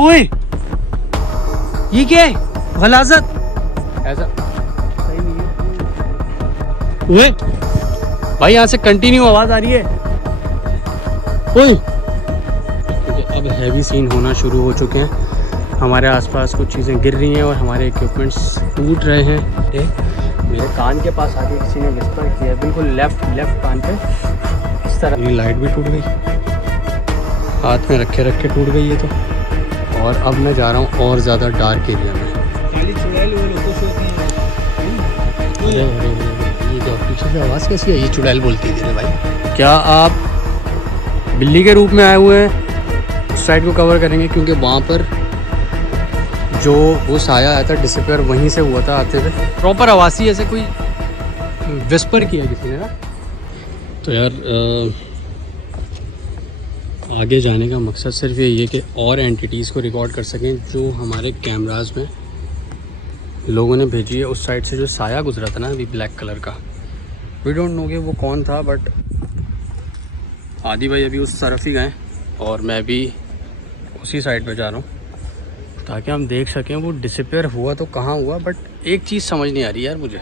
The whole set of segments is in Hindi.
ओए ये क्या है? गलाजत ऐसा सही नहीं है। ओए भाई यहाँ से कंटिन्यू आवाज आ रही है। ओए अब हैवी सीन होना शुरू हो चुके हैं। हमारे आसपास कुछ चीज़ें गिर रही हैं और हमारे इक्विपमेंट्स टूट रहे हैं। मेरे कान के पास आके किसी ने विस्पर किया, बिल्कुल लेफ्ट कान पे इस तरह। मेरी लाइट भी टूट गई, हाथ में रखे रखे टूट गई है। तो और अब मैं जा रहा हूँ और ज़्यादा डार्क एरिया में। अरे ये क्या पीछे से आवाज़ कैसी है? ये चुड़ैल बोलती है भाई। क्या आप बिल्ली के रूप में आए हुए हैं? उस साइड को कवर करेंगे क्योंकि वहाँ पर जो वो साया आया था डिसअपीयर वहीं से हुआ था आते हुए। प्रॉपर आवासी ऐसे कोई विस्पर किया किसी ने ना। तो यार आगे जाने का मकसद सिर्फ यही है कि और एंटिटीज़ को रिकॉर्ड कर सकें जो हमारे कैमरास में लोगों ने भेजी है। उस साइड से जो साया गुजरा था ना अभी ब्लैक कलर का, वी डोंट नो कि वो कौन था, बट आदि भाई अभी उस तरफ ही गए और मैं भी उसी साइड पे जा रहा हूँ ताकि हम देख सकें वो डिसअपीयर हुआ तो कहाँ हुआ। बट एक चीज़ समझ नहीं आ रही यार मुझे,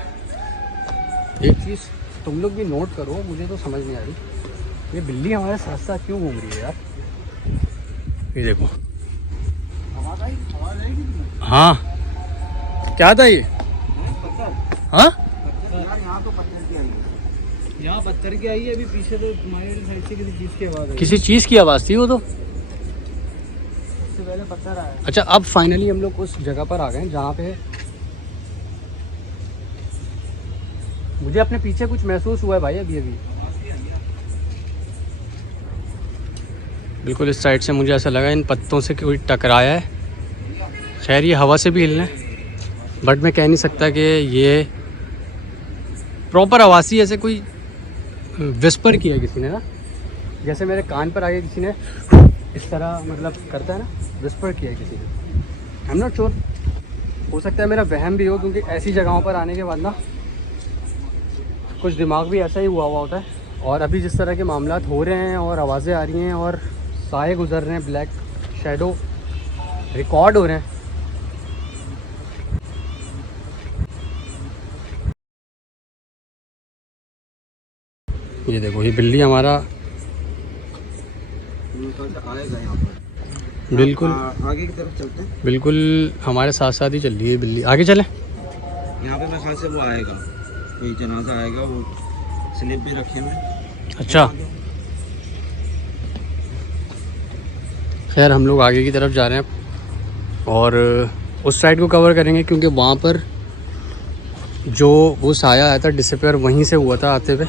एक चीज़ तुम लोग भी नोट करो, मुझे तो समझ नहीं आ रही ये बिल्ली हमारे साथ साथ क्यों घूम रही है यार। ये देखो, हाँ क्या था ये? हाँ यहाँ पत्थर की आई है, अभी पीछे तो तुम्हारे साइड से किसी चीज़ की आवाज़ आई। किसी चीज़ की आवाज़ थी वो तो। इससे पहले पत्थर आया। अच्छा अब फाइनली हम लोग उस जगह पर आ गए जहाँ पे मुझे अपने पीछे कुछ महसूस हुआ है भाई अभी अभी। बिल्कुल इस साइड से मुझे ऐसा लगा इन पत्तों से कोई टकराया है। खैर ये हवा से भी हिलना है, बट मैं कह नहीं सकता कि ये प्रॉपर आवासी ऐसे कोई विस्पर किया किसी ने ना, जैसे मेरे कान पर आगे किसी ने इस तरह मतलब करता है ना, विस्पर किया किसी ने। आई एम नॉट श्योर, हो सकता है मेरा वहम भी हो क्योंकि ऐसी जगहों पर आने के बाद ना कुछ दिमाग भी ऐसा ही हुआ होता है। और अभी जिस तरह के मामलात हो रहे हैं और आवाज़ें आ रही हैं और साए गुजर रहे हैं, ब्लैक शैडो रिकॉर्ड हो रहे हैं। ये देखो ये बिल्ली हमारा बिल्कुल आगे की तरफ चलते हैं। बिल्कुल हमारे साथ साथ ही चल रही है बिल्ली। आगे चलें। यहाँ पे मेरे ख्याल से वो आएगा, कोई जनाजा आएगा, वो स्लिप भी रखे हुए। अच्छा खैर हम लोग आगे की तरफ जा रहे हैं और उस साइड को कवर करेंगे क्योंकि वहाँ पर जो वो साया आया था डिसअपीयर वहीं से हुआ था आते हुए।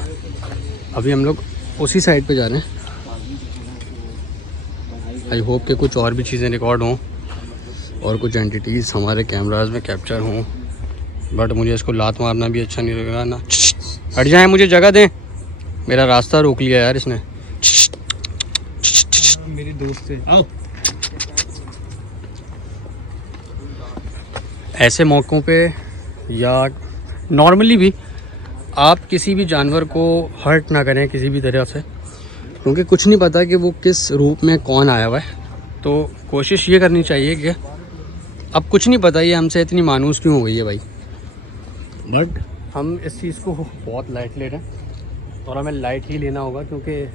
अभी हम लोग उसी साइड पे जा रहे हैं। आई होप कि कुछ और भी चीज़ें रिकॉर्ड हों और कुछ एंटिटीज़ हमारे कैमराज में कैप्चर हों, बट मुझे इसको लात मारना भी अच्छा नहीं लग रहा ना। हट जाएं, मुझे जगह दें, मेरा रास्ता रोक लिया यार इसने। मेरी दोस्त है, आओ। ऐसे मौक़ों पे या नॉर्मली भी आप किसी भी जानवर को हर्ट ना करें किसी भी तरह से, क्योंकि कुछ नहीं पता कि वो किस रूप में कौन आया हुआ है। तो कोशिश ये करनी चाहिए कि अब कुछ नहीं पता ये हमसे इतनी मानूस क्यों हो गई है भाई, बट हम इस चीज़ को बहुत लाइट ले रहे हैं और हमें लाइट ही लेना होगा क्योंकि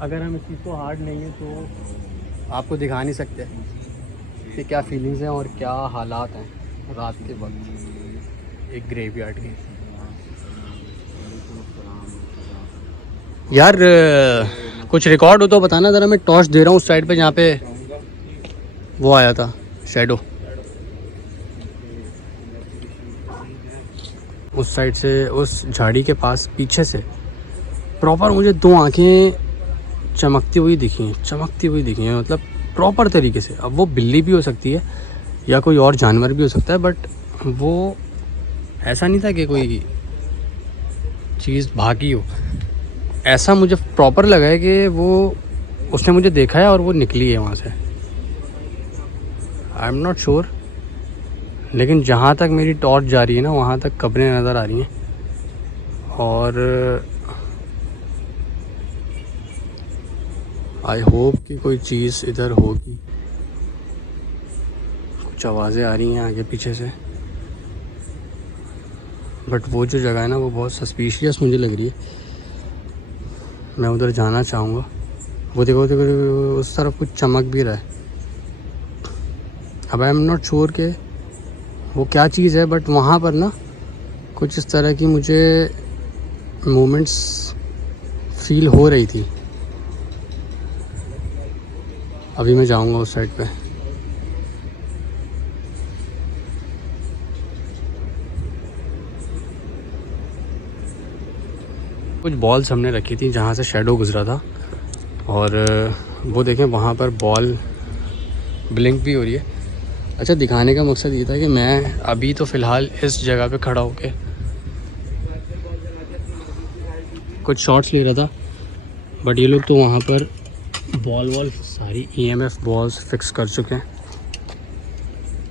अगर हम इस चीज़ को हार्ड लेंगे तो आपको दिखा नहीं सकते कि क्या फीलिंग्स हैं और क्या हालात हैं रात के वक्त एक ग्रेवयार्ड के। यार कुछ रिकॉर्ड हो तो बताना ज़रा, मैं टॉर्च दे रहा हूँ उस साइड पे जहाँ पे वो आया था शैडो। उस साइड से उस झाड़ी के पास पीछे से प्रॉपर मुझे दो आंखें चमकती हुई दिखी हैं मतलब प्रॉपर तरीके से। अब वो बिल्ली भी हो सकती है या कोई और जानवर भी हो सकता है, बट वो ऐसा नहीं था कि कोई चीज़ भागी हो। ऐसा मुझे प्रॉपर लगा है कि वो उसने मुझे देखा है और वो निकली है वहाँ से। आई एम नॉट श्योर, लेकिन जहाँ तक मेरी टॉर्च जा रही है ना वहाँ तक कब्रें नज़र आ रही हैं और आई होप कि कोई चीज़ इधर होगी। कुछ आवाज़ें आ रही हैं आगे पीछे से, बट वो जो जगह है ना वो बहुत सस्पिशियस मुझे लग रही है। मैं उधर जाना चाहूँगा। वो देखो देखो उस तरफ कुछ चमक भी रहा है। अब आई एम नॉट श्योर कि वो क्या चीज़ है, बट वहाँ पर ना कुछ इस तरह की मुझे मोमेंट्स फील हो रही थी। अभी मैं जाऊँगा उस साइड पे। कुछ बॉल्स हमने रखी थी जहाँ से शैडो गुजरा था, और वो देखें वहाँ पर बॉल ब्लिंक भी हो रही है। अच्छा, दिखाने का मकसद ये था कि मैं अभी तो फ़िलहाल इस जगह पे खड़ा होके कुछ शॉट्स ले रहा था, बट ये लोग तो वहाँ पर बॉल सारी EMF बॉल्स फिक्स कर चुके हैं।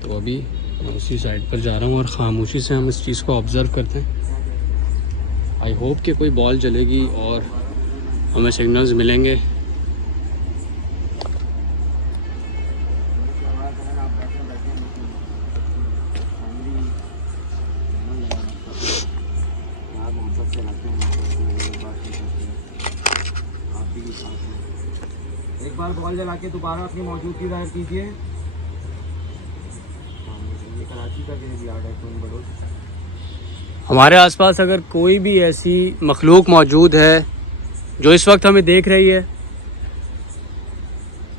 तो अभी मैं उसी साइड पर जा रहा हूँ और ख़ामोशी से हम इस चीज़ को ऑब्ज़र्व करते हैं। आई होप कि कोई बॉल चलेगी और हमें सिग्नल्स मिलेंगे। एक बार बॉल जला के दोबारा अपनी मौजूदगी जाहिर कीजिए। ये कराची का ग्रेवयार्ड है कौन बड़ो। हमारे आसपास अगर कोई भी ऐसी मखलूक मौजूद है जो इस वक्त हमें देख रही है,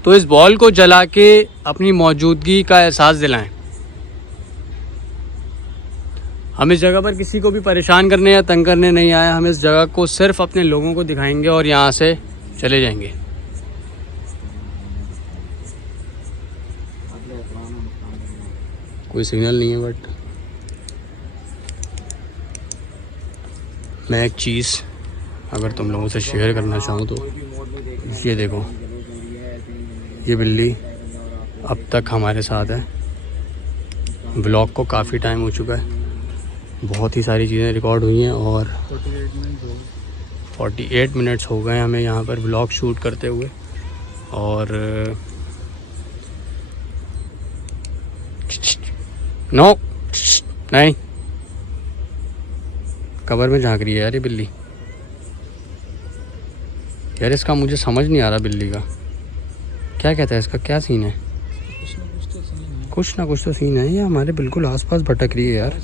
तो इस बॉल को जला के अपनी मौजूदगी का एहसास दिलाएं। हम इस जगह पर किसी को भी परेशान करने या तंग करने नहीं आए। हम इस जगह को सिर्फ अपने लोगों को दिखाएंगे और यहाँ से चले जाएंगे। कोई सिग्नल नहीं है, बट मैं एक चीज़ अगर तुम लोगों से शेयर करना चाहूँ तो ये देखो, ये बिल्ली अब तक हमारे साथ है। व्लॉग को काफ़ी टाइम हो चुका है, बहुत ही सारी चीज़ें रिकॉर्ड हुई हैं और 48 मिनट्स हो गए हमें यहाँ पर व्लॉग शूट करते हुए। और नो नहीं, कवर में झांक रही है यार ये बिल्ली। यार इसका मुझे समझ नहीं आ रहा बिल्ली का क्या कहता है, इसका क्या सीन है। कुछ ना कुछ तो सीन है। ये हमारे बिल्कुल आसपास भटक रही है यार,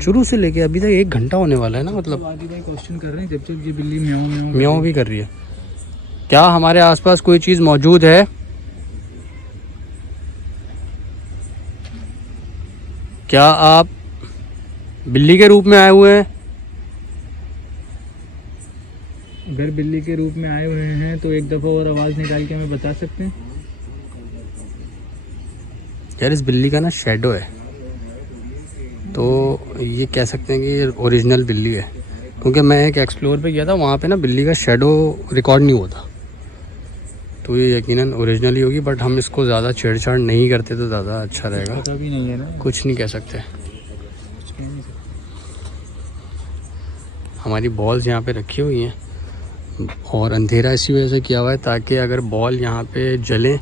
शुरू से लेके अभी तक 1 घंटा होने वाला है ना। मतलब क्वेश्चन कर रहे हैं जब तक ये बिल्ली म्याऊं भी कर रही है। क्या हमारे आसपास कोई चीज़ मौजूद है? क्या आप बिल्ली के रूप में आए हुए हैं? अगर बिल्ली के रूप में आए हुए हैं तो एक दफ़ा और आवाज़ निकाल के हमें बता सकते हैं। यार इस बिल्ली का ना शैडो है, तो ये कह सकते हैं कि ये ओरिजिनल बिल्ली है, क्योंकि मैं एक एक्सप्लोर पे गया था, वहाँ पे ना बिल्ली का शैडो रिकॉर्ड नहीं होता, तो ये यकीनन ओरिजिनल ही होगी। बट हम इसको ज़्यादा छेड़छाड़ नहीं करते तो ज़्यादा अच्छा रहेगा। पता भी नहीं है ना, कुछ नहीं कह सकते। हमारी बॉल्स यहाँ पे रखी हुई हैं और अंधेरा इसी वजह से किया हुआ है ताकि अगर बॉल यहाँ पे जले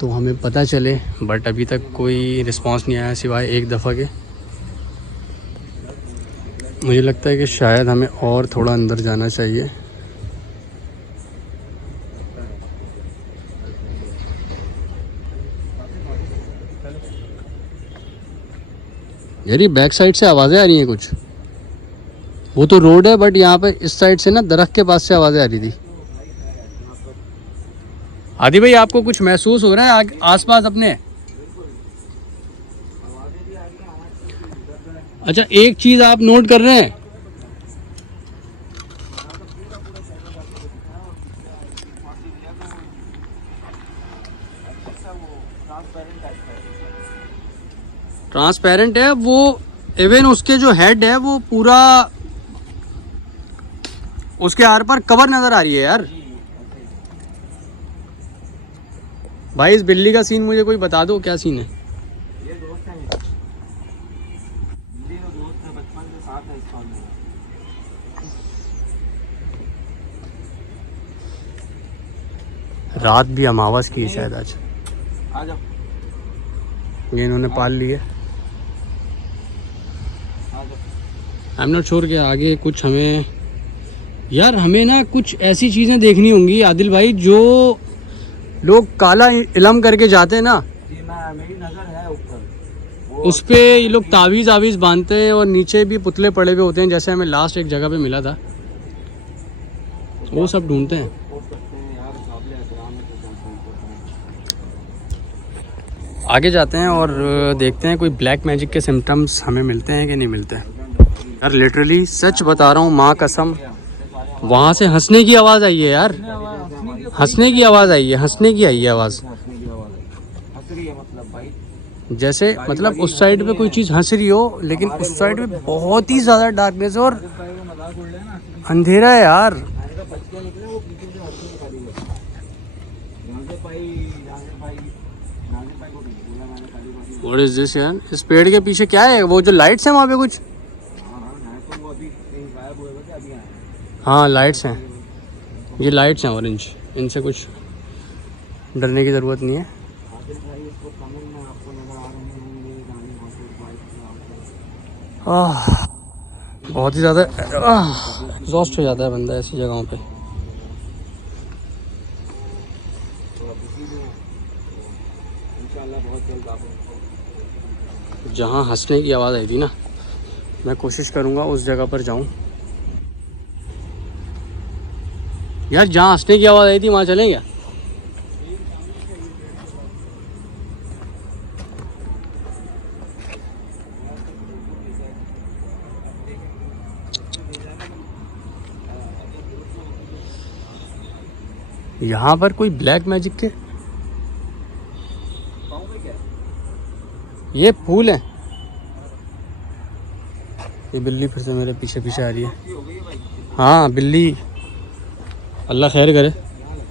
तो हमें पता चले। बट अभी तक कोई रिस्पांस नहीं आया सिवाय एक दफ़ा के। मुझे लगता है कि शायद हमें और थोड़ा अंदर जाना चाहिए। यार ये बैक साइड से आवाज़ें आ रही हैं कुछ। वो तो रोड है, बट यहाँ पे इस साइड से ना दरख्त के पास से आवाज़ें आ रही थी। आदि भाई आपको कुछ महसूस हो रहा है आसपास अपने? अच्छा, एक चीज़ आप नोट कर रहे हैं, ट्रांसपेरेंट है वो। इवन उसके जो हेड है वो पूरा, उसके आर पर कवर नजर आ रही है यार। भाई इस बिल्ली का सीन मुझे कोई बता दो, क्या सीन है? ये दोस्त है, बिल्ली का दोस्त है, बचपन से साथ है इसका। रात भी अमावस की है शायद आज। आ जाओ। ये इन्होंने पाल लिए। हाँ तो आई एम नॉट श्योर कि आगे कुछ हमें, यार हमें ना कुछ ऐसी चीज़ें देखनी होंगी आदिल भाई जो लोग काला इलम करके जाते हैं ना, जी मैं मेरी नज़र है ऊपर वो उस पे ये लोग तावीज़ आवीज़ बांधते हैं और नीचे भी पुतले पड़े हुए होते हैं, जैसे हमें लास्ट एक जगह पे मिला था, वो सब ढूंढते हैं। पोस्ट करते हैं यार, काबिल एहतराम है तो आगे जाते हैं और देखते हैं कोई ब्लैक मैजिक के सिम्टम्स हमें मिलते हैं कि नहीं मिलते हैं। यार लिटरली सच बता रहा हूँ, माँ कसम, वहाँ से हंसने की आवाज़ आई है यार, हंसने की आवाज़ आई है, हंसने की आई है आवाज़, हंसने की आवाज़ है, हंस रही है मतलब भाई। जैसे मतलब उस साइड पे कोई चीज़ हंस रही हो, लेकिन उस साइड पे बहुत ही ज़्यादा डार्कनेस है और अंधेरा है यार। बच्चे निकले वो पीछे से हंसने की खाली है, जहाँ से भाई को बोला मैंने खाली बात। व्हाट इज दिस यार, इस पेड़ के पीछे क्या है? वो जो लाइट्स हैं वहाँ पे कुछ? हाँ तो वो अभी गायब हुए थे, अभी आए। हाँ लाइट्स हैं, ये लाइट्स हैं ऑरेंज, इनसे कुछ डरने की ज़रूरत नहीं है। आदिल भाई इसको कमेंट में आपको नजर आ रहे होंगे गाने बहुत ही ज़्यादा एग्जॉस्ट हो जाता है बंदा ऐसी जगहों पे। इंशाल्लाह बहुत जल्द आपको। जहाँ हंसने की आवाज़ आई थी ना, मैं कोशिश करूँगा उस जगह पर जाऊँ। यार जहाँ हंसने की आवाज़ आई थी वहाँ चलें क्या? यहाँ पर कोई ब्लैक मैजिक के ये फूल हैं। ये बिल्ली फिर से मेरे पीछे पीछे आ रही है। हाँ बिल्ली, अल्लाह खैर करे,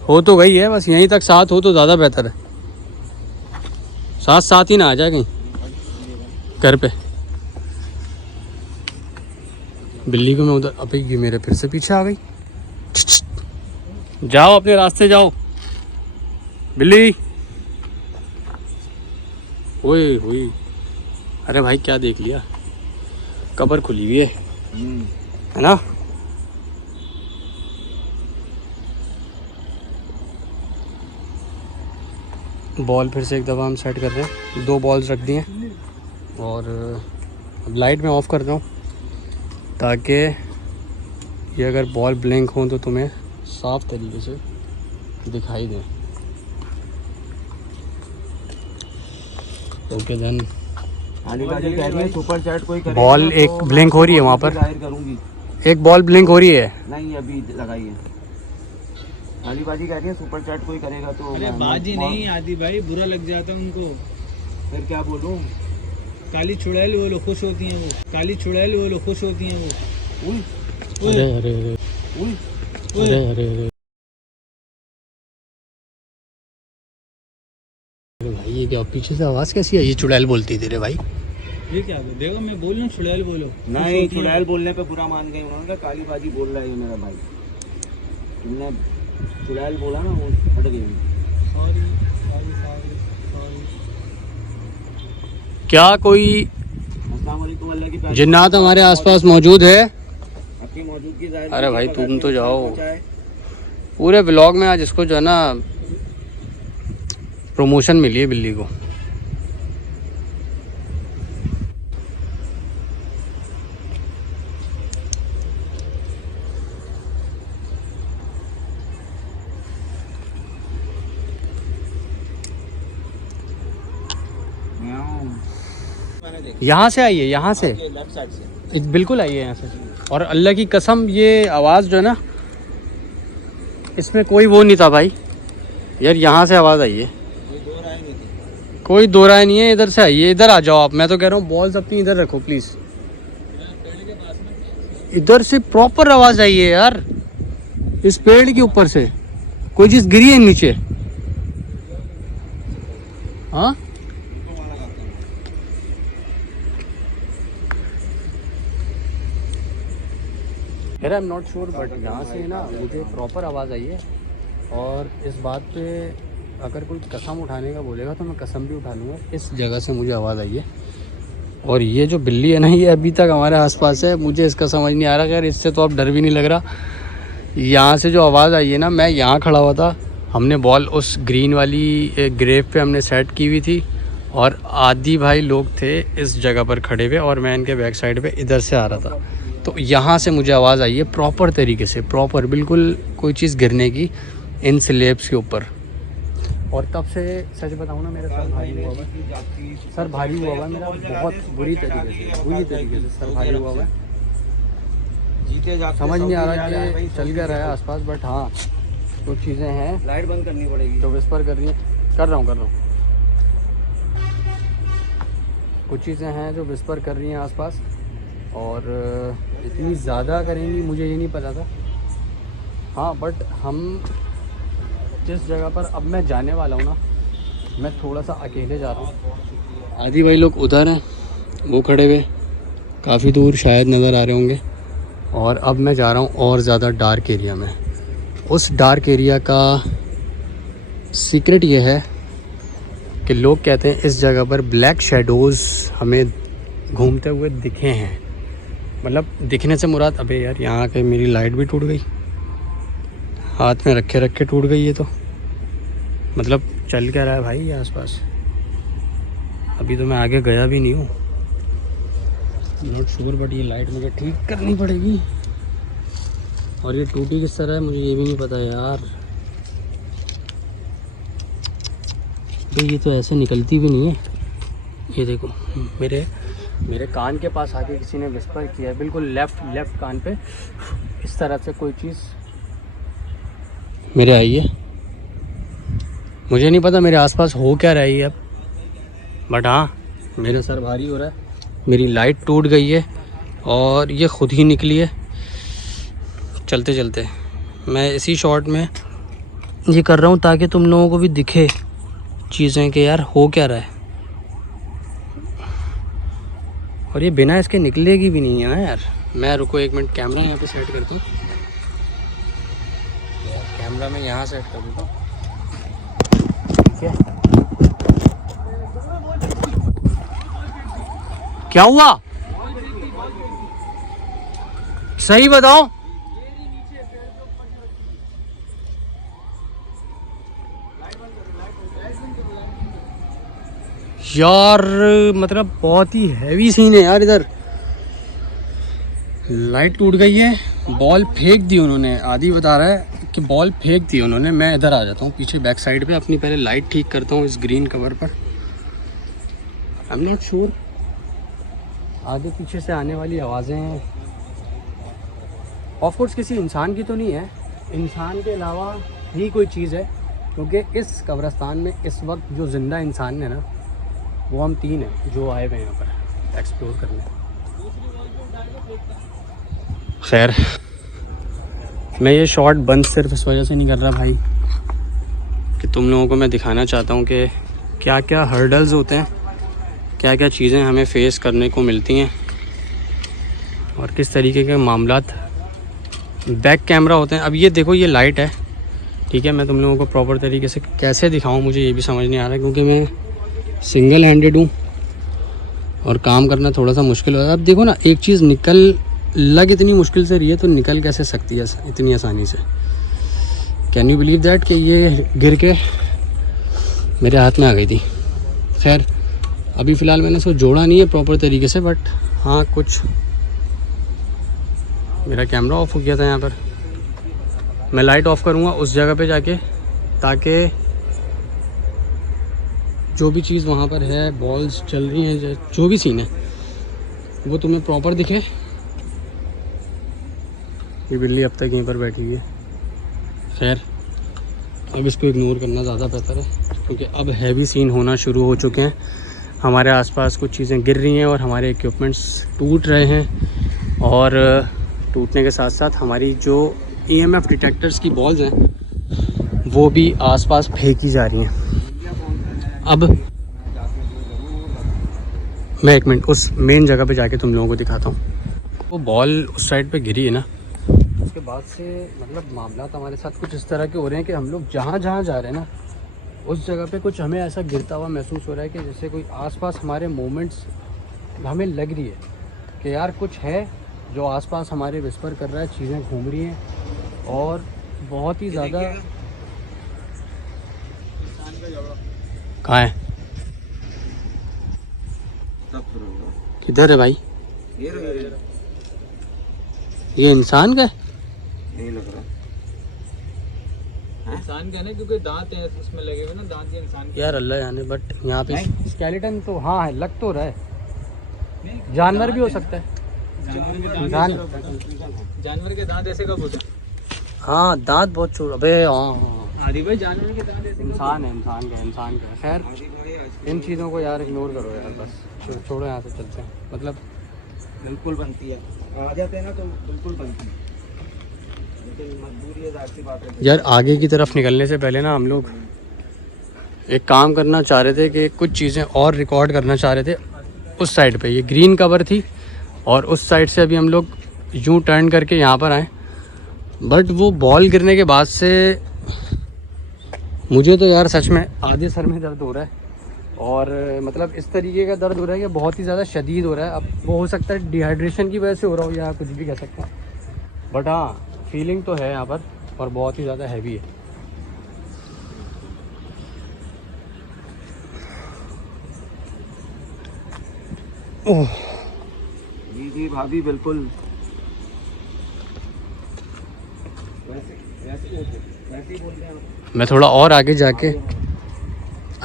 हो तो गई है, बस यहीं तक साथ हो तो ज़्यादा बेहतर है, साथ साथ ही ना आ जाए कहीं घर पे। बिल्ली को मैं उधर, अबे ये मेरे फिर से पीछे आ गई। जाओ अपने रास्ते जाओ बिल्ली। ओए हुई, अरे भाई क्या देख लिया, कब्र खुली हुई है ना। बॉल फिर से एक दफ़ा हम सेट कर रहे हैं, 2 बॉल्स रख दिए और अब लाइट में ऑफ कर रहा हूँ ताकि ये अगर बॉल ब्लिंक हो तो तुम्हें साफ तरीके से दिखाई दे। ओके देन, सुपर चैट कोई करेगा बॉल एक तो ब्लिंक हो रही है वहाँ पर, जाहिर करूंगी। एक बॉल ब्लिंक हो रही है। नहीं अभी लगाई है, आली बाजी कह रही है सुपर चैट कोई करेगा तो। अरे बाजी नहीं आदि भाई, बुरा लग जाता है उनको। फिर क्या बोलूं? काली चुड़ैल वो लोग खुश होती हैं, वो काली चुड़ैल वो लोग खुश होती हैं वो। उई अरे अरे अरे उई अरे अरे अरे भाई ये क्या पीछे से आवाज़ कैसी है? ये चुड़ैल बोलती थी रे भाई। ये क्या है? देखो मैं बोल रहा हूँ चुड़ैल बोलो। नहीं, चुड़ैल बोलने पे बुरा मान गए, उन्होंने कहा काली बाजी बोल रहा है ये मेरा भाई। तुमने चुड़ैल बोला ना, वो हट गई। Sorry sorry sorry sorry. क्या कोई अस्सलाम वालेकुम, अल्लाह की प्यारी जिन्नात हमारे आसपास मौजूद है? आपकी मौजूदगी जाहिर। अरे भाई तुम तो जाओ पूरे ब्लॉग में, आज इसको जो है ना प्रमोशन मिली है बिल्ली को। यहाँ से आई है, यहाँ से लेफ्ट साइड से बिल्कुल आई है यहाँ से। और अल्लाह की कसम ये आवाज़ जो है ना, इसमें कोई वो नहीं था भाई यार, यहाँ से आवाज़ आई है, कोई दो राय नहीं थी। कोई दो राय नहीं है। इधर से आई है, इधर आ जाओ आप, मैं तो कह रहा हूँ बॉल्स अपनी इधर रखो प्लीज़। इधर से प्रॉपर आवाज़ आई है यार, इस पेड़ के ऊपर से कोई चीज़ गिरी है नीचे। हाँ यार I am not sure, but यहाँ से ना मुझे प्रॉपर आवाज़ आई है और इस बात पे अगर कोई कसम उठाने का बोलेगा तो मैं कसम भी उठा लूँगा, इस जगह से मुझे आवाज़ आई है। और ये जो बिल्ली है ना, ये अभी तक हमारे आसपास है, मुझे इसका समझ नहीं आ रहा। खैर इससे तो अब डर भी नहीं लग रहा। यहाँ से जो आवाज़ आई है ना, मैं यहाँ खड़ा हुआ था, हमने बॉल उस ग्रीन वाली ग्रेव पे हमने सेट की हुई थी और आदि भाई लोग थे इस जगह पर खड़े हुए और मैं इनके बैक साइड पे इधर से आ रहा था। तो यहाँ से मुझे आवाज़ आई है प्रॉपर तरीके से, प्रॉपर बिल्कुल कोई चीज़ गिरने की इन स्लेब्स के ऊपर। और तब से सच बताऊँ ना, मेरा सर भारी हुआ हुआ है, सर भारी हुआ हुआ है मेरा, बहुत बुरी तरीके से सर भारी हुआ हुआ है। जीते जाते समझ नहीं आ रहा कि चल क्या रहा है आसपास, बट हाँ कुछ चीज़ें हैं लाइट बंद करनी पड़ेगी जो विस्पर कर रही हैं। कर रहा हूँ। कुछ चीज़ें हैं जो विस्पर कर रही हैं आसपास, और इतनी ज़्यादा करेंगी मुझे ये नहीं पता था। हाँ बट हम जिस जगह पर अब मैं जाने वाला हूँ ना, मैं थोड़ा सा अकेले जा रहा हूँ। आदि भाई लोग उधर हैं, वो खड़े हुए काफ़ी दूर शायद नज़र आ रहे होंगे। और अब मैं जा रहा हूँ और ज़्यादा डार्क एरिया में। उस डार्क एरिया का सीक्रेट ये है कि लोग कहते हैं इस जगह पर ब्लैक शैडोज़ हमें घूमते हुए दिखे हैं। मतलब दिखने से मुराद, अबे यार यहाँ के मेरी लाइट भी टूट गई, हाथ में रखे टूट गई ये तो। मतलब चल क्या रहा है भाई ये आसपास? अभी तो मैं आगे गया भी नहीं हूँ, नॉट श्योर, बट ये लाइट मुझे ठीक करनी पड़ेगी। और ये टूटी किस तरह है मुझे ये भी नहीं पता यार। भाई ये तो ऐसे निकलती भी नहीं है। ये देखो मेरे कान के पास आके किसी ने विस्पर किया है, बिल्कुल लेफ्ट कान पे इस तरह से कोई चीज़ मेरे आई है। मुझे नहीं पता मेरे आसपास हो क्या रही है अब, बट हाँ मेरा सर भारी हो रहा है, मेरी लाइट टूट गई है और ये खुद ही निकली है। चलते चलते मैं इसी शॉट में ये कर रहा हूँ ताकि तुम लोगों को भी दिखे चीज़ें कि यार हो क्या रहा है। और ये बिना इसके निकलेगी भी नहीं है ना यार। मैं रुको एक मिनट, कैमरा यहाँ पे सेट करता हूँ। कैमरा मैं यहाँ सेट कर देता हूँ, ठीक है। क्या हुआ सही बताओ? यार मतलब बहुत ही हैवी सीन है यार। इधर लाइट टूट गई है, बॉल फेंक दी उन्होंने। आदि बता रहा है कि बॉल फेंक दी उन्होंने। मैं इधर आ जाता हूँ पीछे बैक साइड पे, अपनी पहले लाइट ठीक करता हूँ इस ग्रीन कवर पर। आई एम नॉट श्योर, आगे पीछे से आने वाली आवाज़ें ऑफ कोर्स किसी इंसान की तो नहीं है, इंसान के अलावा ही कोई चीज़ है, क्योंकि इस कब्रिस्तान में इस वक्त जो ज़िंदा इंसान है ना, वो हम 3 हैं जो आए हुए हैं यहाँ पर एक्सप्लोर करने। खैर मैं ये शॉट बंद सिर्फ इस वजह से नहीं कर रहा भाई कि तुम लोगों को मैं दिखाना चाहता हूँ कि क्या क्या हर्डल्स होते हैं, क्या क्या चीज़ें हमें फ़ेस करने को मिलती हैं और किस तरीके के मामलात बैक कैमरा होते हैं। अब ये देखो ये लाइट है, ठीक है। मैं तुम लोगों को प्रॉपर तरीके से कैसे दिखाऊं मुझे ये भी समझ नहीं आ रहा है, क्योंकि मैं सिंगल हैंडेड हूँ और काम करना थोड़ा सा मुश्किल हो रहा है। अब देखो ना, एक चीज़ लग इतनी मुश्किल से रही है तो निकल कैसे सकती है इतनी आसानी से? कैन यू बिलीव दैट कि ये गिर के मेरे हाथ में आ गई थी। खैर अभी फ़िलहाल मैंने इसको जोड़ा नहीं है प्रॉपर तरीके से, बट हाँ कुछ मेरा कैमरा ऑफ हो गया था यहाँ पर। मैं लाइट ऑफ करूँगा उस जगह पे जाके, ताकि जो भी चीज़ वहाँ पर है, बॉल्स चल रही हैं, जो भी सीन है वो तुम्हें प्रॉपर दिखे। ये बिल्ली अब तक यहीं पर बैठी हुई है। खैर अब इसको इग्नोर करना ज़्यादा बेहतर है, क्योंकि अब हैवी सीन होना शुरू हो चुके हैं। हमारे आसपास कुछ चीज़ें गिर रही हैं और हमारे इक्विपमेंट्स टूट रहे हैं, और टूटने के साथ साथ हमारी जो EMF डिटेक्टर्स की बॉल्स हैं वो भी आसपास फेंकी जा रही हैं। अब मैं एक मिनट उस मेन जगह पे जाके तुम लोगों को दिखाता हूँ। वो बॉल उस साइड पे गिरी है ना, उसके बाद से मतलब मामला हमारे साथ कुछ इस तरह के हो रहे हैं कि हम लोग जहाँ जहाँ जा रहे हैं ना, उस जगह पे कुछ हमें ऐसा गिरता हुआ महसूस हो रहा है कि जैसे कोई आसपास हमारे मोमेंट्स हमें लग रही है कि यार कुछ है जो आसपास हमारे विस्पर कर रहा है, चीज़ें घूम रही हैं और बहुत ही ज़्यादा। कहाँ है? किधर है भाई? ये इंसान का है? नहीं लग रहा इंसान का ना, क्योंकि दांत है उसमें लगे हुए ना, दांत ये इंसान के। यार अल्लाह जाने, बट यहाँ पे स्केलेटन तो हाँ है, लग तो रहा है। जानवर भी हो सकता है। जानवर के दांत ऐसे कब होते हैं? हाँ दांत बहुत छोटे। अबे हाँ आदि भाई जानवर के दांत ऐसे इंसान है, इंसान का। खैर इन चीज़ों को यार इग्नोर करो यार, बस छोड़ो यहाँ से, चलते हैं। मतलब बिल्कुल बनती है, आ जाते हैं ना तो बिल्कुल बनती है, लेकिन मजबूरी है, जाहिर सी बात है। यार आगे की तरफ निकलने से पहले ना हम लोग एक काम करना चाह रहे थे कि कुछ चीज़ें और रिकॉर्ड करना चाह रहे थे। उस साइड पे ये ग्रीन कवर थी और उस साइड से अभी हम लोग यूँ टर्न करके यहाँ पर आए, बट वो बॉल गिरने के बाद से मुझे तो यार सच में आधे सर में दर्द हो रहा है। और मतलब इस तरीके का दर्द हो रहा है कि बहुत ही ज़्यादा शदीद हो रहा है। अब वो हो सकता है डिहाइड्रेशन की वजह से हो रहा हो या कुछ भी कह सकते हैं, बट हाँ फीलिंग तो है यहाँ पर और बहुत ही ज़्यादा हैवी है। ओह जी जी भाभी बिल्कुल वैसे ही बोल रहे हैं। मैं थोड़ा और आगे जाके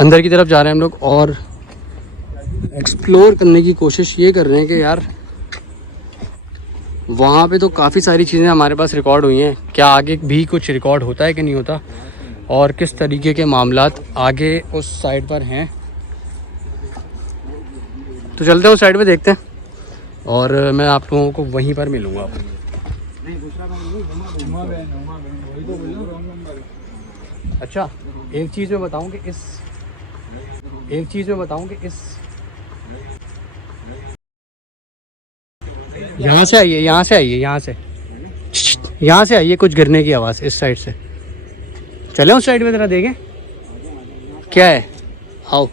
अंदर की तरफ जा रहे हैं हम लोग और एक्सप्लोर करने की कोशिश ये कर रहे हैं कि यार वहाँ पे तो काफ़ी सारी चीज़ें हमारे पास रिकॉर्ड हुई हैं, क्या आगे भी कुछ रिकॉर्ड होता है कि नहीं होता और किस तरीके के मामलात आगे उस साइड पर हैं। तो चलते हैं उस साइड पे, देखते हैं और मैं आप लोगों को वहीं पर मिलूँगा। नहीं दूसरा उमा बहन वही तो बोल रहा हूँ, रॉन्ग नंबर है। अच्छा एक चीज़ मैं बताऊँ कि यहाँ से आइए कुछ गिरने की आवाज़ इस साइड से। चले उस साइड में ज़रा देखें क्या है। आओ,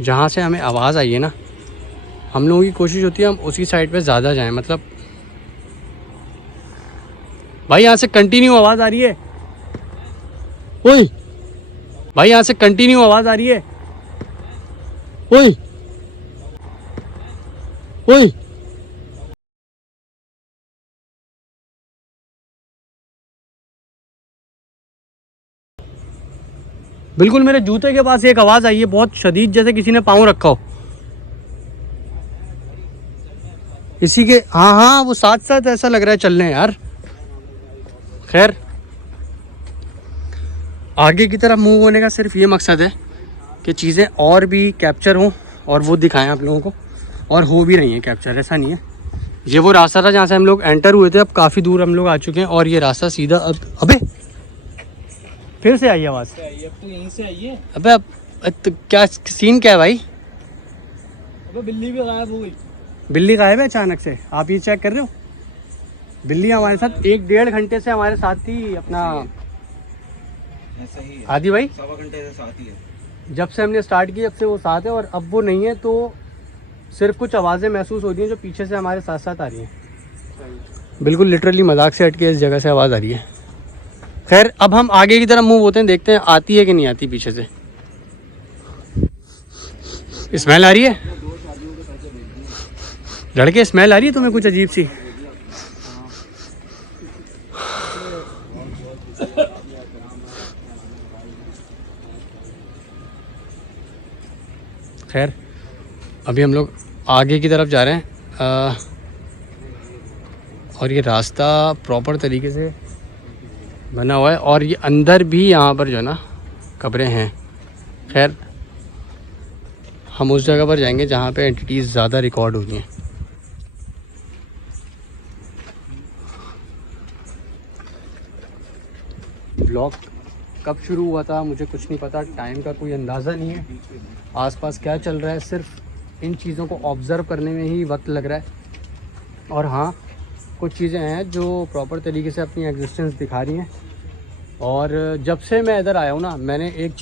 जहाँ से हमें आवाज़ आई है ना, हम लोगों की कोशिश होती है हम उसी साइड पे ज़्यादा जाएं। मतलब भाई यहाँ से कंटिन्यू आवाज़ आ रही है। ओए भाई यहाँ से कंटिन्यू आवाज़ आ रही है। ओए ओए बिल्कुल मेरे जूते के पास एक आवाज़ आई है बहुत शदीद, जैसे किसी ने पाँव रखा हो इसी के। हाँ वो साथ साथ ऐसा लग रहा है चलने यार। खैर आगे की तरफ मूव होने का सिर्फ ये मकसद है कि चीज़ें और भी कैप्चर हों और वो दिखाएं आप लोगों को, और हो भी रही हैं कैप्चर, ऐसा नहीं है। ये वो रास्ता था जहाँ से हम लोग एंटर हुए थे, अब काफ़ी दूर हम लोग आ चुके हैं और ये रास्ता सीधा अबे फिर से आई आवाज़। अब तो यहीं से आइए। अबे अब तो क्या सीन क्या है भाई? अब बिल्ली भी गायब हो गई। बिल्ली गायब है अचानक से, आप ये चेक कर रहे हो? बिल्ली हमारे साथ 1-1.5 घंटे से हमारे साथ थी अपना ऐसा ही है, आदि भाई। 1.25 घंटे से साथ ही है। जब से हमने स्टार्ट की जब से वो साथ है, और अब वो नहीं है तो सिर्फ कुछ आवाज़ें महसूस होती हैं जो पीछे से हमारे साथ साथ आ रही हैं। बिल्कुल लिटरली मजाक से हट के इस जगह से आवाज़ आ रही है। खैर अब हम आगे की तरफ मूव होते हैं, देखते हैं आती है कि नहीं आती पीछे से। स्मेल आ रही है लड़के, स्मेल आ रही है तुम्हें कुछ अजीब सी? खैर अभी हम लोग आगे की तरफ जा रहे हैं और ये रास्ता प्रॉपर तरीके से बना हुआ है और ये अंदर भी यहाँ पर जो है ना कब्रें हैं। खैर हम उस जगह पर जाएंगे जहाँ पे एंटिटीज़ ज़्यादा रिकॉर्ड हुई हैं। ब्लॉग कब शुरू हुआ था मुझे कुछ नहीं पता, टाइम का कोई अंदाज़ा नहीं है, आसपास क्या चल रहा है, सिर्फ इन चीज़ों को ऑब्ज़र्व करने में ही वक्त लग रहा है। और हाँ कुछ चीज़ें हैं जो प्रॉपर तरीके से अपनी एग्जिस्टेंस दिखा रही हैं और जब से मैं इधर आया हूँ ना, मैंने एक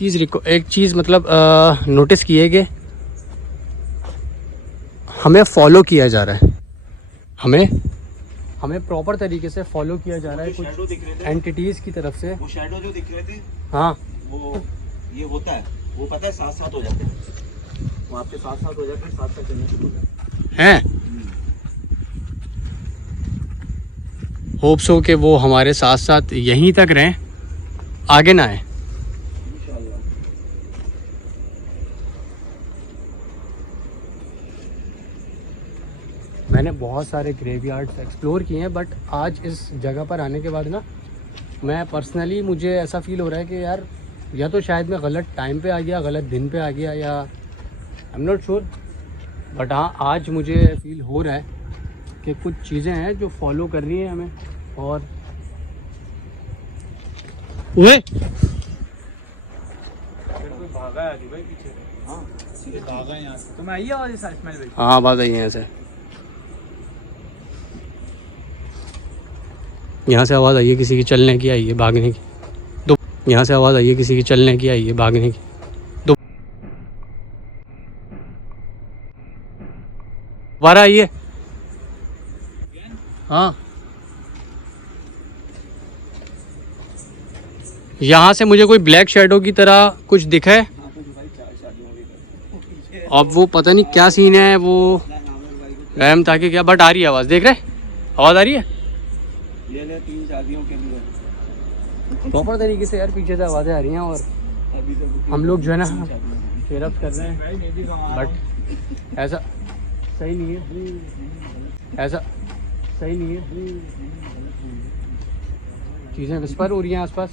चीज़ मतलब नोटिस की है कि हमें फॉलो किया जा रहा है, हमें प्रॉपर तरीके से फॉलो किया जा रहा है कुछ शैडो दिख रहे थे, एंटिटीज़ की तरफ से। वो शैडो जो दिख रहे थे, हाँ, वो ये होता है, वो पता है साथ साथ हो जाते हैं, वो आपके साथ साथ हो जाते हैं, साथ साथ चलने शुरू हो जाते हैं। हैं। होप्स हो कि वो हमारे साथ साथ यहीं तक रहें, आगे ना आए। इंशाल्लाह। मैंने बहुत सारे ग्रेवयार्ड्स एक्सप्लोर किए हैं, बट आज इस जगह पर आने के बाद ना, मैं पर्सनली, मुझे ऐसा फील हो रहा है कि यार, या तो शायद मैं गलत टाइम पे आ गया, गलत दिन पे आ गया, या I am not sure, but हाँ, आज मुझे फील हो रहा है कि कुछ चीज़ें हैं जो फॉलो कर रही हैं हमें। और ओए, कोई भागा है आदि भाई पीछे। हाँ, ये भागा है यहाँ से। तो मैं आई आवाज़ इस इस्माइल भाई। हाँ, बात आई है ऐसे, यहाँ से आवाज़ आई है किसी की चलने की, आई है भागने की। दो, यहाँ से आवाज़ आई है किसी की चलने की, आई है भागने की। दो, दोबारा आई है। हाँ, यहाँ से मुझे कोई ब्लैक शैडो की तरह कुछ दिखा है। हाँ, तो भाई 4 शादियों में अब वो पता नहीं क्या सीन है, वो रहम ताकि क्या, बट आ रही है आवाज़, देख रहे, आवाज़ आ रही है ये ले 3 शादियों के लिए प्रॉपर तरीके से यार, पीछे से आवाज़ें आ रही हैं। और अभी तक हम लोग जो है ना शेयरअप कर रहे हैं, भाई मैं भी कमा रहा हूँ। बट ऐसा सही नहीं है, ऐसा सही नहीं है, चीज़ें विस्पर हो रही हैं आसपास।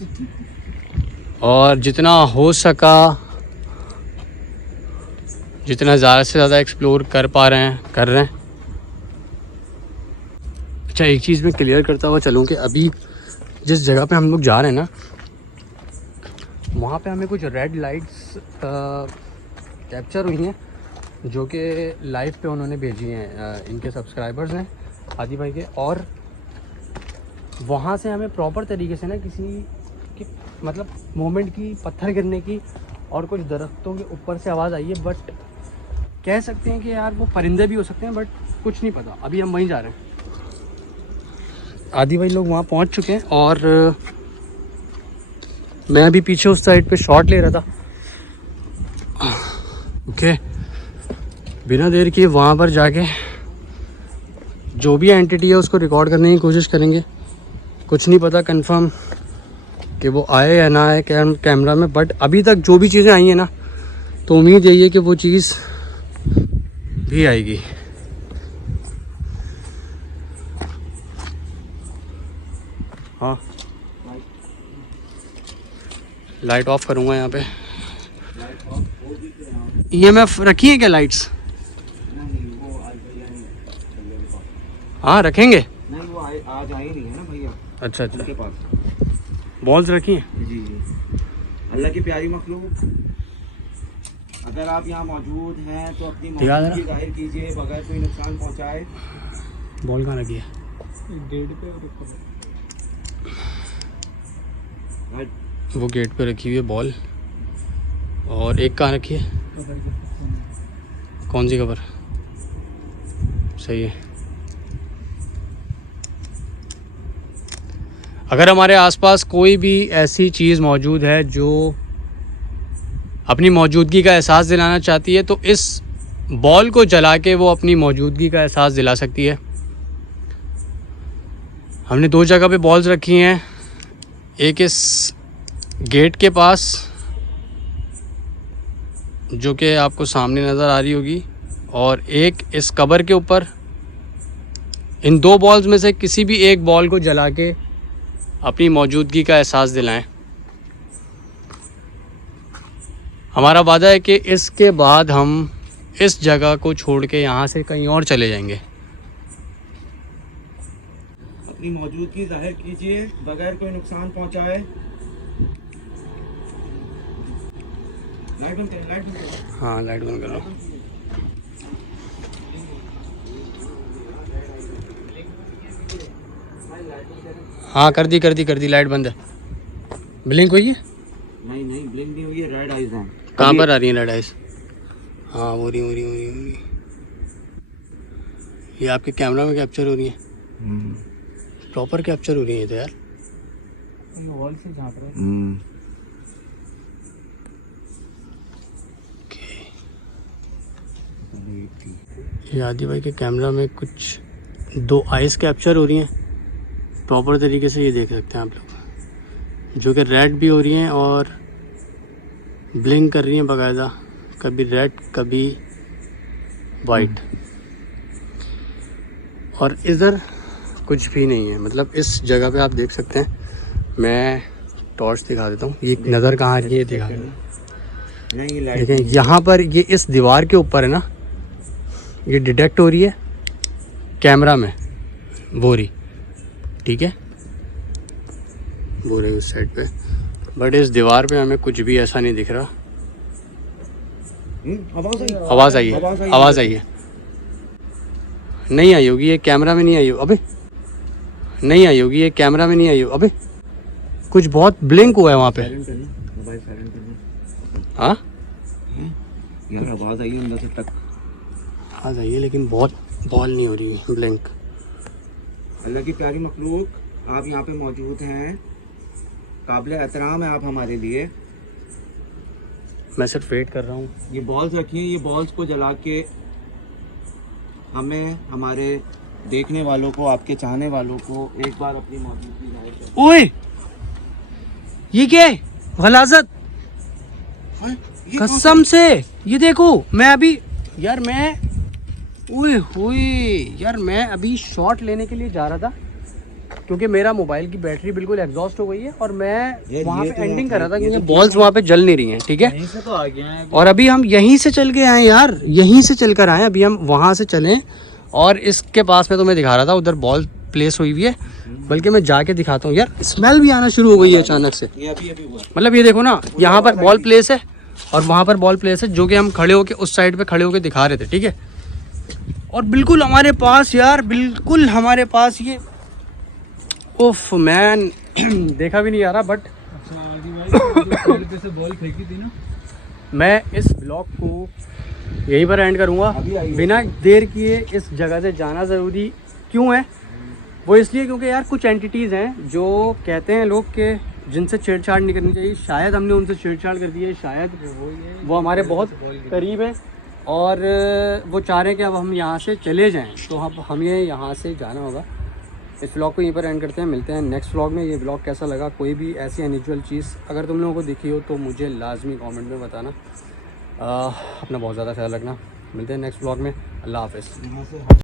और जितना हो सका, जितना ज़्यादा से ज़्यादा एक्सप्लोर कर पा रहे हैं, कर रहे हैं। अच्छा, एक चीज़ मैं क्लियर करता हुआ चलूँ कि अभी जिस जगह पे हम लोग जा रहे हैं ना, वहाँ पे हमें कुछ रेड लाइट्स कैप्चर हुई हैं, जो कि लाइव पे उन्होंने भेजी हैं, इनके सब्सक्राइबर्स हैं आदि भाई के। और वहाँ से हमें प्रॉपर तरीके से ना किसी की मतलब मोमेंट की, पत्थर गिरने की और कुछ दरख्तों के ऊपर से आवाज़ आई है। बट कह सकते हैं कि यार वो परिंदे भी हो सकते हैं, बट कुछ नहीं पता। अभी हम वहीं जा रहे हैं, आदि भाई लोग वहाँ पहुँच चुके हैं, और मैं अभी पीछे उस साइड पे शॉट ले रहा था। ओके, बिना देर किए वहाँ पर जाके जो भी एंटिटी है उसको रिकॉर्ड करने की कोशिश करेंगे। कुछ नहीं पता कंफर्म कि वो आए या ना आए कैमरा में, बट अभी तक जो भी चीज़ें आई हैं ना, तो उम्मीद यही है कि वो चीज़ भी आएगी। हाँ, लाइट ऑफ करूँगा यहाँ पे। EMF रखी है क्या लाइट्स? नहीं, वो आज भैया नहीं, हाँ, रखेंगे। नहीं वो आज आई नहीं है ना भैया अच्छा अच्छा, उनके पास। बॉल्स रखी हैं। जी जी, अल्लाह की प्यारी मखलूक, अगर आप यहाँ मौजूद हैं तो अपनी मौजूदगी जाहिर कीजिए बगैर कोई नुकसान पहुँचाए। बॉल कहाँ रखी है? गेट पे और ऊपर। वो गेट पे रखी हुई है बॉल, और एक कहाँ रखी है? कौन सी खबर? सही है। अगर हमारे आसपास कोई भी ऐसी चीज़ मौजूद है जो अपनी मौजूदगी का एहसास दिलाना चाहती है, तो इस बॉल को जला के वो अपनी मौजूदगी का एहसास दिला सकती है। हमने 2 जगह पे बॉल्स रखी हैं, एक इस गेट के पास जो कि आपको सामने नज़र आ रही होगी, और एक इस कबर के ऊपर। इन 2 बॉल्स में से किसी भी एक बॉल को जला के अपनी मौजूदगी का एहसास दिलाएं। हमारा वादा है कि इसके बाद हम इस जगह को छोड़ के यहाँ से कहीं और चले जाएंगे। अपनी मौजूदगी जाहिर कीजिए बगैर कोई नुकसान पहुँचाए। लाइट बंद करें, लाइट बंद करें। हाँ, लाइट बंद कर लो। हाँ, कर दी लाइट बंद है। ब्लिंक हुई है? नहीं नहीं, ब्लिंक नहीं हुई है, रेड आइज हैं। कहाँ पर आ रही है रेड आइज? हाँ, हो रही। ये आपके कैमरा में कैप्चर हो रही है? प्रॉपर कैप्चर हो रही है तो यार। ये वॉल से झांक रहा है। ये आदि भाई के कैमरा में कुछ 2 आइज कैप्चर हो रही हैं प्रॉपर तरीके से, ये देख सकते हैं आप लोग, जो कि रेड भी हो रही हैं और ब्लिंक कर रही हैं बाकायदा, कभी रेड कभी वाइट। और इधर कुछ भी नहीं है, मतलब इस जगह पे आप देख सकते हैं। मैं टॉर्च दिखा देता हूँ, ये नज़र कहाँ आ रही है ये दिखा देता हूँ। नहीं, ये लाइट देखें यहाँ पर, ये इस दीवार के ऊपर है ना, ये डिटेक्ट हो रही है कैमरा में, वो रही, ठीक है, वो रही उस साइड पे, बट इस दीवार पे हमें कुछ भी ऐसा नहीं दिख रहा। आवाज़ आई है, आवाज़ आई है, नहीं आई होगी ये कैमरा में, नहीं आई होगी अबे, नहीं आई होगी ये कैमरा में, नहीं आई होगी अबे, कुछ बहुत ब्लिंक हुआ है वहाँ पे। मोबाइल साइलेंट करना। हाँ यार आवाज़ आई है अंदर से टक, आवाज़ आई है लेकिन बहुत बॉल नहीं हो रही है ब्लिंक। अल्लाह की प्यारी मखलूक, आप यहाँ पे मौजूद हैं, काबिल एहतराम है आप हमारे लिए। मैं सिर्फ वेट कर रहा हूँ। ये बॉल्स रखिए, ये बॉल्स को जला के हमें, हमारे देखने वालों को, आपके चाहने वालों को एक बार अपनी मौजूदगी जाहिर करें। ओए ये क्या है? गलाजत कसम से, ये देखो मैं अभी यार, मैं ओए होए यार, मैं अभी शॉट लेने के लिए जा रहा था क्योंकि मेरा मोबाइल की बैटरी बिल्कुल एग्जॉस्ट हो गई है और मैं वहाँ पे एंडिंग कर रहा था क्योंकि बॉल्स वहाँ पे जल नहीं रही हैं, ठीक है। यहीं से तो आ गया है। और अभी हम यहीं से चल के आए यार, यहीं से चल कर आए, अभी हम वहाँ से चलें और इसके पास में तो मैं दिखा रहा था उधर बॉल प्लेस हुई हुई है, बल्कि मैं जाके दिखाता हूँ। यार स्मेल भी आना शुरू हो गई है अचानक से, ये अभी हुआ। मतलब ये देखो ना, यहाँ पर बॉल प्लेस है और वहाँ पर बॉल प्लेस है, जो कि हम खड़े होके उस साइड पे खड़े होके दिखा रहे थे, ठीक है। और बिल्कुल हमारे पास यार, बिल्कुल हमारे पास ये, उफ मैन देखा भी नहीं आ रहा। बट से बॉल फेंकी थी ना, मैं इस ब्लॉग को यहीं पर एंड करूँगा, बिना देर किए। इस जगह से जाना ज़रूरी क्यों है? वो इसलिए क्योंकि यार कुछ एंटिटीज़ हैं जो कहते हैं लोग के जिनसे छेड़छाड़ नहीं करनी चाहिए। शायद हमने उनसे छेड़छाड़ कर दी है, शायद वो हमारे बहुत करीब हैं और वो चाह रहे हैं कि अब हम यहाँ से चले जाएं, तो अब हमें यहाँ से जाना होगा। इस व्लॉग को यहीं पर एंड करते हैं, मिलते हैं नेक्स्ट व्लॉग में। ये व्लॉग कैसा लगा, कोई भी ऐसी अनयूजुअल चीज़ अगर तुम लोगों को दिखी हो तो मुझे लाजमी कमेंट में बताना। अपना बहुत ज़्यादा ख्याल रखना, मिलते हैं नेक्स्ट व्लॉग में। अल्लाह हाफ़िज़।